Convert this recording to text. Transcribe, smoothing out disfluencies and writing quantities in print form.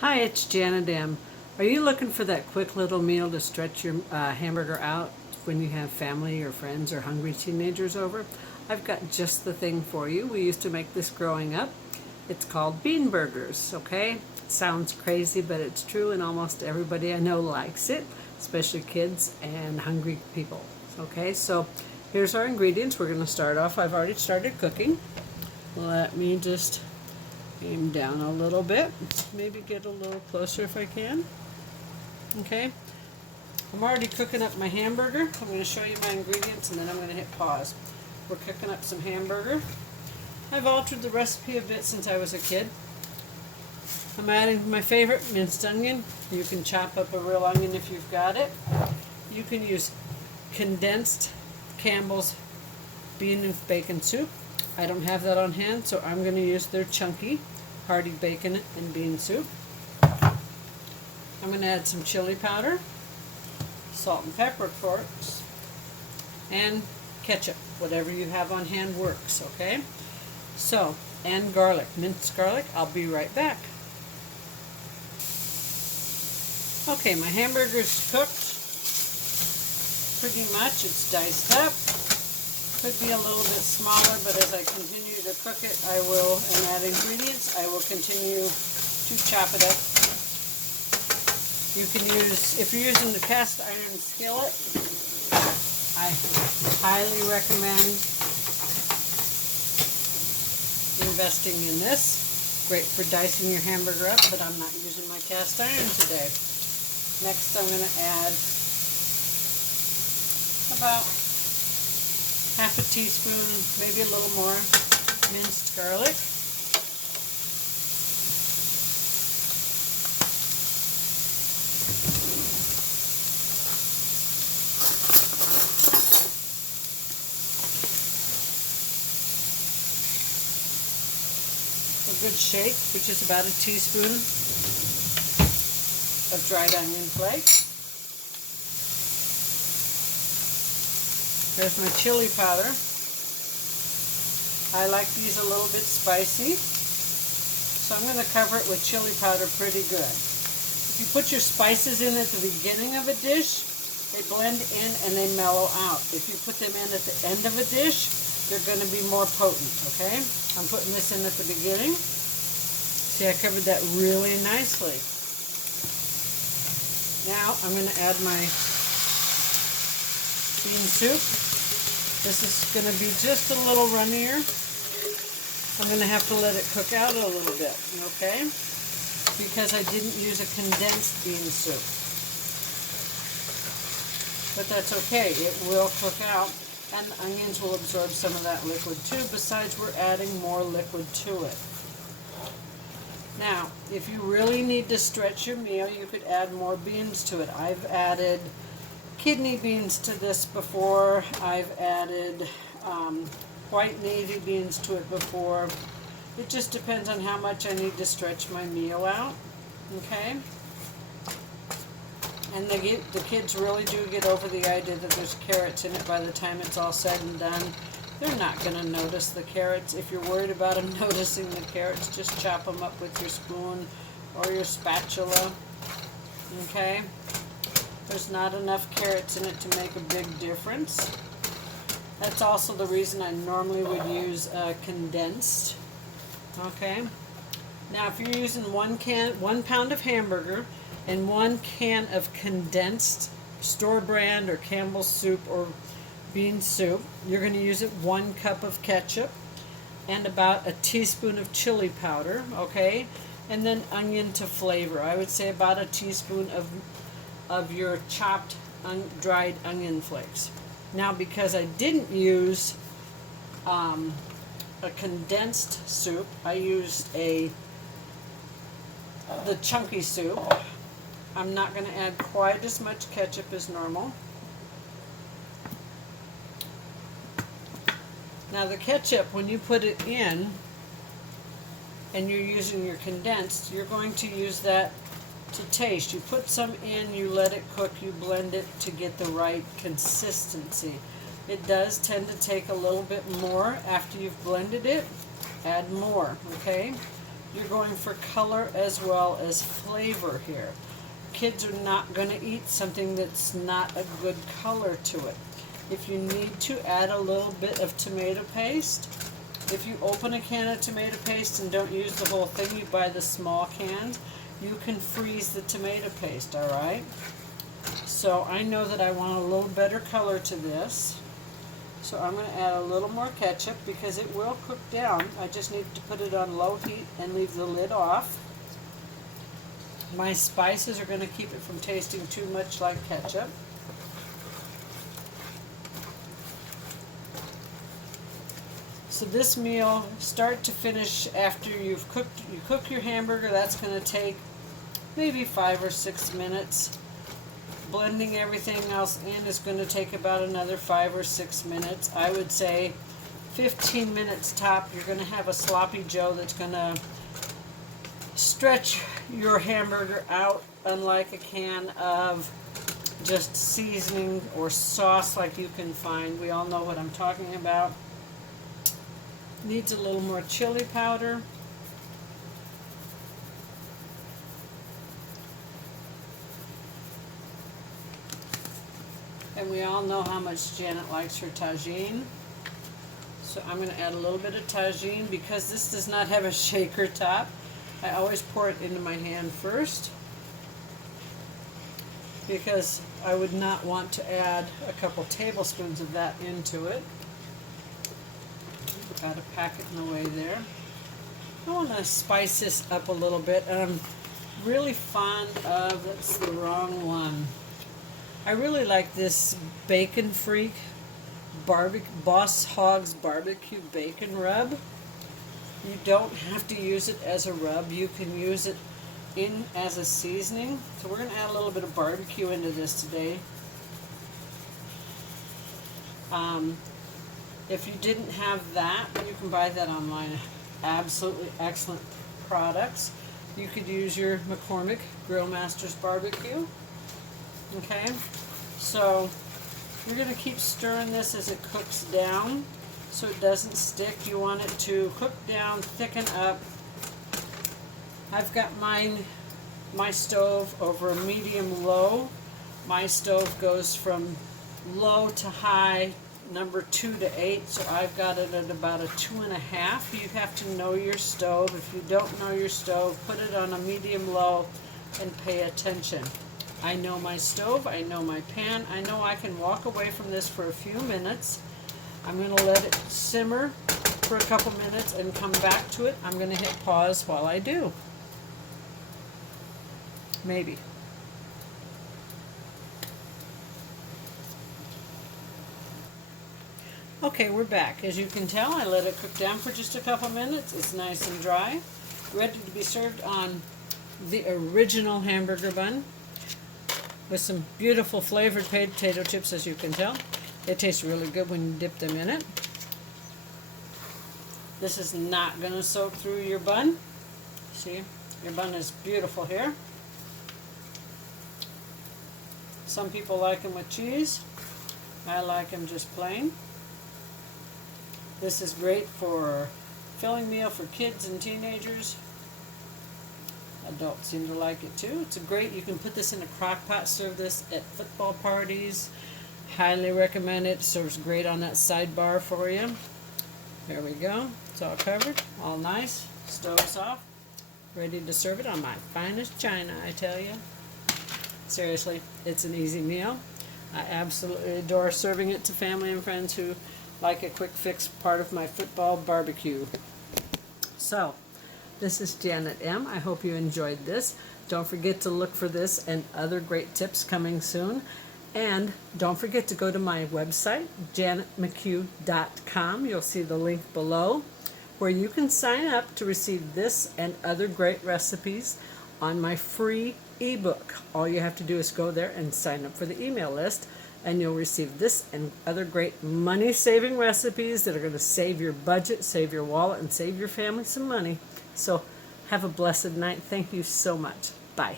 Hi, it's Janet M. Are you looking for that quick little meal to stretch your hamburger out when you have family or friends or hungry teenagers over? I've got just the thing for you. We used to make this growing up. It's called bean burgers, okay? It sounds crazy, but it's true, and almost everybody I know likes it, especially kids and hungry people. Okay, so here's our ingredients. We're going to start off. I've already started cooking. Let me just aim down a little bit, maybe get a little closer if I can. Okay, I'm already cooking up my hamburger. I'm going to show you my ingredients and then I'm going to hit pause. We're cooking up some hamburger. I've altered the recipe a bit since I was a kid. I'm adding my favorite minced onion. You can chop up a real onion if you've got it. You can use condensed Campbell's bean and bacon soup. I don't have that on hand, so I'm going to use their chunky, hearty bacon and bean soup. I'm going to add some chili powder, salt and pepper, of course, and ketchup. Whatever you have on hand works, okay? So, and garlic, minced garlic. I'll be right back. Okay, my hamburger's cooked. Pretty much, it's diced up. Could be a little bit smaller, but as I continue to cook it, and add ingredients, I will continue to chop it up. You can use, if you're using the cast iron skillet, I highly recommend investing in this. Great for dicing your hamburger up, but I'm not using my cast iron today. Next, I'm going to add about half a teaspoon, maybe a little more, minced garlic. A good shake, which is about a teaspoon of dried onion flakes. There's my chili powder. I like these a little bit spicy, so I'm going to cover it with chili powder pretty good. If you put your spices in at the beginning of a dish, they blend in and they mellow out. If you put them in at the end of a dish, they're going to be more potent, okay? I'm putting this in at the beginning. See, I covered that really nicely. Now I'm going to add my bean soup. This is going to be just a little runnier. I'm going to have to let it cook out a little bit, okay? Because I didn't use a condensed bean soup. But that's okay, it will cook out, and the onions will absorb some of that liquid too. Besides, we're adding more liquid to it. Now, if you really need to stretch your meal, you could add more beans to it. I've added kidney beans to this before. I've added white navy beans to it before. It just depends on how much I need to stretch my meal out, okay? And the kids really do get over the idea that there's carrots in it by the time it's all said and done. They're not going to notice the carrots. If you're worried about them noticing the carrots, just chop them up with your spoon or your spatula, okay? There's not enough carrots in it to make a big difference. That's also the reason I normally would use condensed, okay? Now, if you're using 1 pound of hamburger and 1 can of condensed store brand or Campbell's soup or bean soup, you're going to use it 1 cup of ketchup and about a teaspoon of chili powder, okay? And then onion to flavor. I would say about a teaspoon of your chopped dried onion flakes. Now, because I didn't use a condensed soup, I used the chunky soup. I'm not going to add quite as much ketchup as normal. Now the ketchup, when you put it in and you're using your condensed, you're going to use that to taste. You put some in, you let it cook, you blend it to get the right consistency. It does tend to take a little bit more after you've blended it. Add more, okay? You're going for color as well as flavor here. Kids are not going to eat something that's not a good color to it. If you need to add a little bit of tomato paste, if you open a can of tomato paste and don't use the whole thing, you buy the small cans, you can freeze the tomato paste, all right? So I know that I want a little better color to this. So I'm going to add a little more ketchup because it will cook down. I just need to put it on low heat and leave the lid off. My spices are going to keep it from tasting too much like ketchup. So this meal, start to finish, after you cook your hamburger, that's going to take maybe 5 or 6 minutes. Blending everything else in is going to take about another 5 or 6 minutes. I would say 15 minutes top. You're going to have a sloppy joe that's going to stretch your hamburger out, unlike a can of just seasoning or sauce like you can find. We all know what I'm talking about. Needs a little more chili powder. And we all know how much Janet likes her tagine. So I'm going to add a little bit of tagine. Because this does not have a shaker top, I always pour it into my hand first, because I would not want to add a couple tablespoons of that into it. Got a packet in the way there. I want to spice this up a little bit. And I'm really fond of, that's the wrong one. I really like this Bacon Freak Boss Hogg's Barbecue Bacon Rub. You don't have to use it as a rub. You can use it in as a seasoning. So we're going to add a little bit of barbecue into this today. If you didn't have that, you can buy that online. Absolutely excellent products. You could use your McCormick Grill Masters Barbecue. Okay, so you're going to keep stirring this as it cooks down so it doesn't stick. You want it to cook down, thicken up. I've got my stove over medium low. My stove goes from low to high, number 2 to 8, so I've got it at about a 2.5. You have to know your stove. If you don't know your stove, put it on a medium low and pay attention. I know my stove, I know my pan, I know I can walk away from this for a few minutes. I'm going to let it simmer for a couple minutes and come back to it. I'm going to hit pause while I do. Maybe. Okay, we're back. As you can tell, I let it cook down for just a couple minutes. It's nice and dry. Ready to be served on the original hamburger bun with some beautiful flavored potato chips, as you can tell. It tastes really good when you dip them in it. This is not going to soak through your bun. See, your bun is beautiful here. Some people like them with cheese. I like them just plain. This is great for filling meal for kids and teenagers. Adults seem to like it too. It's great. You can put this in a crock pot, serve this at football parties. Highly recommend it. Serves great on that sidebar for you. There we go. It's all covered. All nice. Stove's off. Ready to serve it on my finest china, I tell you. Seriously, it's an easy meal. I absolutely adore serving it to family and friends who like a quick fix part of my football barbecue. So, this is Janet M. I hope you enjoyed this. Don't forget to look for this and other great tips coming soon. And don't forget to go to my website, janetmchugh.com. You'll see the link below where you can sign up to receive this and other great recipes on my free ebook. All you have to do is go there and sign up for the email list, and you'll receive this and other great money-saving recipes that are going to save your budget, save your wallet, and save your family some money. So have a blessed night. Thank you so much. Bye.